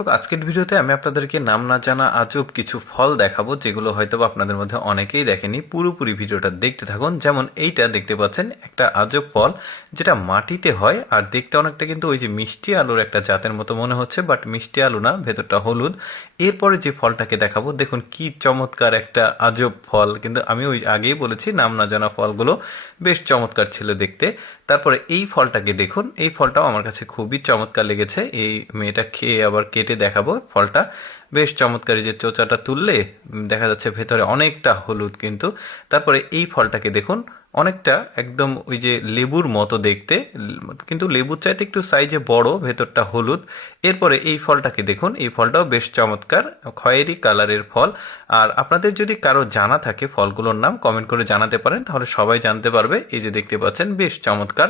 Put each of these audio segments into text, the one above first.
দর্শক, আজকের ভিডিওতে আমি আপনাদেরকে নাম না জানা আজব কিছু ফল দেখাবো, যেগুলো হয়তো আপনাদের মধ্যে অনেকেই দেখেনি। পুরোপুরি ভিডিওটা দেখতে থাকুন। যেমন এইটা দেখতে পাচ্ছেন, একটা আজব ফল যেটা মাটিতে হয় আর দেখতে অনেকটা কিন্তু ওই যে মিষ্টি আলুর একটা জাতের মতো মনে হচ্ছে, বাট মিষ্টি আলু না, ভেতরটা হলুদ। এরপরে যে ফলটাকে দেখাবো, দেখুন কি চমৎকার একটা আজব ফল। কিন্তু আমি ওই আগেই বলেছি নাম না জানা ফলগুলো বেশ চমৎকার ছিল দেখতে। তারপরে এই ফলটাকে দেখুন, এই ফলটাও আমার কাছে খুবই চমৎকার লেগেছে। এই মেয়েটা খেয়ে আবার কেটে দেখাবো। ফলটা বেশ চমৎকার, যে চোচাটা তুললে দেখা যাচ্ছে ভেতরে অনেকটা হলুদ কিন্তু। তারপরে এই ফলটাকে দেখুন, অনেকটা একদম ওই যে লেবুর মতো দেখতে, কিন্তু লেবুর চাইতে একটু সাইজে বড়, ভেতরটা হলুদ। এরপরে এই ফলটাকে দেখুন, এই ফলটাও বেশ চমৎকার, খয়েরি কালারের ফল। আর আপনাদের যদি কারো জানা থাকে ফলগুলোর নাম, কমেন্ট করে জানাতে পারেন, তাহলে সবাই জানতে পারবে। এই যে দেখতে পাচ্ছেন, বেশ চমৎকার।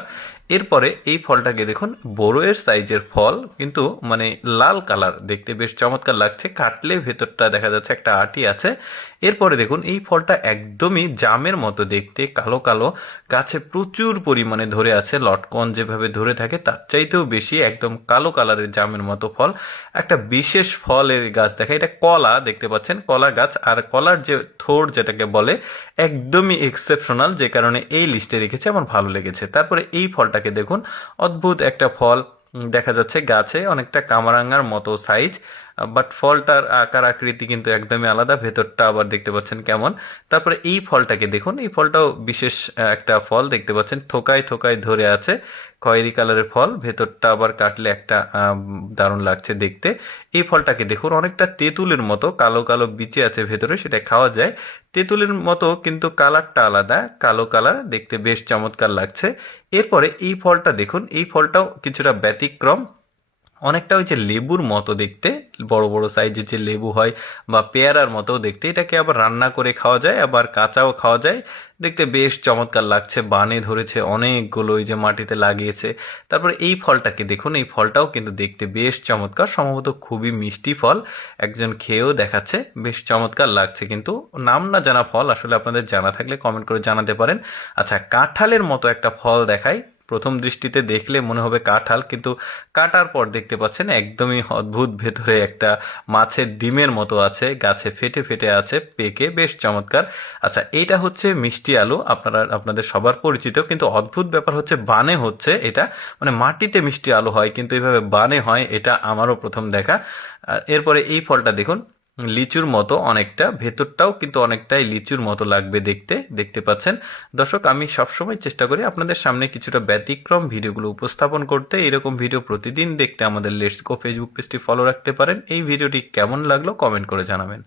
এরপরে এই ফলটাকে দেখুন, বড়য়ের সাইজের ফল, কিন্তু মানে লাল কালার, দেখতে বেশ চমৎকার লাগছে। কাটলে ভেতরটা দেখা যাচ্ছে একটা আটি আছে। এরপরে দেখুন, এই ফলটা একদমই জামের মতো দেখতে, কালো কালো, গাছে প্রচুর পরিমাণে ধরে আছে। লটকন যেভাবে ধরে থাকে তার চাইতেও বেশি, একদম কালো কালারের জামের মতো ফল। একটা বিশেষ ফলের গাছ দেখা, এটা কলা দেখতে পাচ্ছেন, কলা গাছ। আর কলার যে থোড় যেটাকে বলে, একদমই এক্সেপশনাল, যে কারণে এই লিস্টে রেখেছে, আমার ভালো লেগেছে। তারপরে এই ফলটাকে দেখুন, অদ্ভুত একটা ফল। দেখা যাচ্ছে গাছে অনেকটা কামরাঙ্গার মতো সাইজ, বাট ফলটার আকার আকৃতি কিন্তু একদমই আলাদা। ভেতরটা আবার দেখতে পাচ্ছেন কেমন। তারপরে এই ফলটাকে দেখুন, এই ফলটাও বিশেষ একটা ফল দেখতে পাচ্ছেন, থোকায় থোকায় ধরে আছে, খয়েরি কালারের ফল। ভেতরটা আবার কাটলে একটা দারুণ লাগছে দেখতে। এই ফলটাকে দেখুন, অনেকটা তেঁতুলের মতো, কালো কালো বিচি আছে ভেতরে, সেটা খাওয়া যায়। তেঁতুলের মতো, কিন্তু কালারটা আলাদা, কালো কালার, দেখতে বেশ চমৎকার লাগছে। এরপরে এই ফলটা দেখুন, এই ফলটাও কিছুটা ব্যতিক্রম, অনেকটা ওই যে লেবুর মতো দেখতে, বড় বড় সাইজের যে লেবু হয়, বা পেয়ারার মতো দেখতে। এটাকে আবার রান্না করে খাওয়া যায়, আবার কাঁচাও খাওয়া যায়। দেখতে বেশ চমৎকার লাগছে, বানে ধরেছে অনেকগুলো, ওই যে মাটিতে লাগিয়েছে। তারপরে এই ফলটাকে দেখুন, এই ফলটাও কিন্তু দেখতে বেশ চমৎকার, সম্ভবত খুবই মিষ্টি ফল। একজন খেয়েও দেখাচ্ছে, বেশ চমৎকার লাগছে। কিন্তু নাম না জানা ফল, আসলে আপনাদের জানা থাকলে কমেন্ট করে জানাতে পারেন। আচ্ছা, কাঁঠালের মতো একটা ফল দেখাই। প্রথম দৃষ্টিতে দেখলে মনে হবে কাঁঠাল, কিন্তু কাটার পর দেখতে পাচ্ছেন একদমই অদ্ভুত, ভেতরে একটা মাছের ডিমের মতো আছে, গাছে ফেটে ফেটে আছে, পেকে বেশ চমৎকার। আচ্ছা, এইটা হচ্ছে মিষ্টি আলু, আপনাদের সবার পরিচিত। কিন্তু অদ্ভুত ব্যাপার হচ্ছে, বানে হচ্ছে এটা, মানে মাটিতে মিষ্টি আলু হয় কিন্তু এইভাবে বানে হয়, এটা আমারও প্রথম দেখা। আর এরপরে এই ফলটা দেখুন, লিচুর মতো অনেকটা, ভেতরটাও কিন্তু অনেকটাই লিচুর মতো লাগবে দেখতে, দেখতে পাচ্ছেন। দর্শক, আমি সবসময় চেষ্টা করি আপনাদের সামনে কিছুটা ব্যতিক্রম ভিডিওগুলো উপস্থাপন করতে। এরকম ভিডিও প্রতিদিন দেখতে আমাদের লেটস গো ফেসবুক পেজটি ফলো রাখতে পারেন। এই ভিডিওটি কেমন লাগলো কমেন্ট করে জানাবেন।